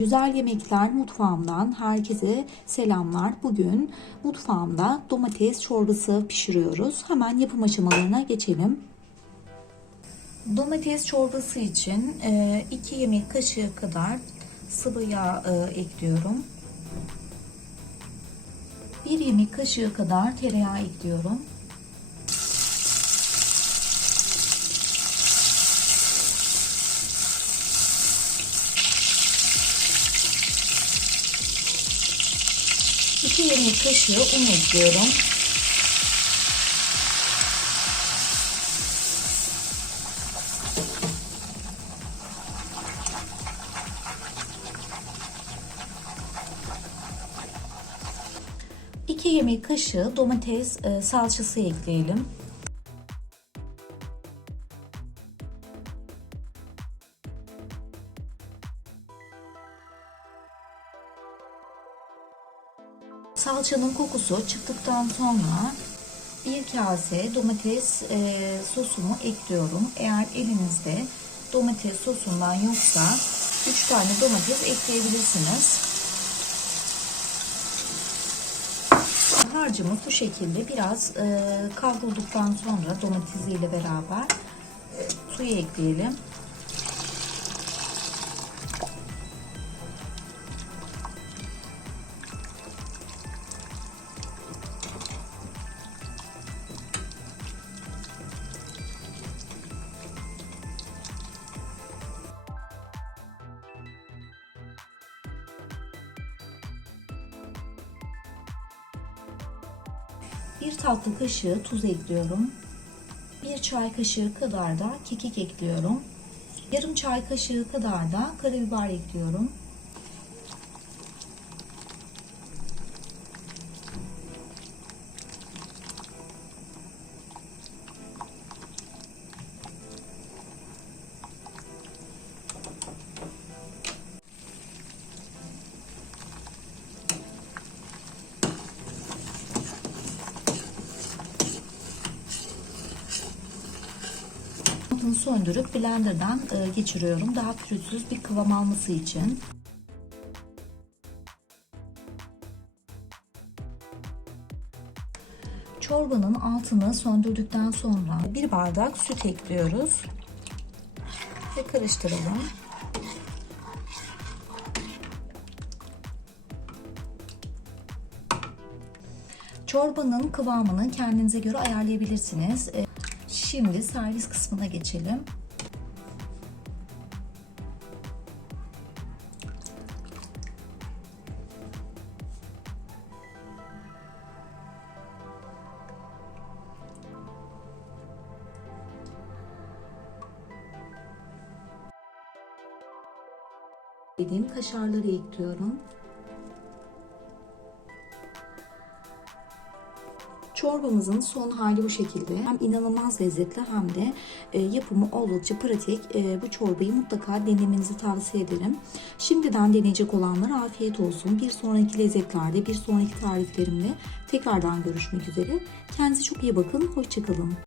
Güzel Yemekler mutfağımdan herkese selamlar. Bugün mutfağımda domates çorbası pişiriyoruz. Hemen yapım aşamalarına geçelim. Domates çorbası için 2 yemek kaşığı kadar sıvı yağ e, ekliyorum. 1 yemek kaşığı kadar tereyağı ekliyorum. İki yemek kaşığı un ekliyorum. Yemek kaşığı domates e, salçası ekleyelim. Salçanın kokusu çıktıktan sonra bir kase domates e, sosumu ekliyorum. Eğer elinizde domates sosundan yoksa 3 tane domates ekleyebilirsiniz. Harcımız bu şekilde biraz e, kavrulduktan sonra domatesiyle beraber suyu ekleyelim. Bir tatlı kaşığı tuz ekliyorum. Bir çay kaşığı kadar da kekik ekliyorum. Yarım çay kaşığı kadar da karabiber ekliyorum. Altını söndürüp blenderdan e, geçiriyorum. Daha pürüzsüz bir kıvam alması için. Çorbanın altını söndürdükten sonra bir bardak süt ekliyoruz. Ve karıştıralım. Çorbanın kıvamını kendinize göre ayarlayabilirsiniz. Şimdi servis kısmına geçelim. Dediğim kaşarları ekliyorum. Çorbamızın son hali bu şekilde. Hem inanılmaz lezzetli hem de e, yapımı oldukça pratik. E, bu çorbayı mutlaka denemenizi tavsiye ederim. Şimdiden deneyecek olanlara afiyet olsun. Bir sonraki lezzetlerde, bir sonraki tariflerimle tekrardan görüşmek üzere. Kendinize çok iyi bakın. Hoşçakalın.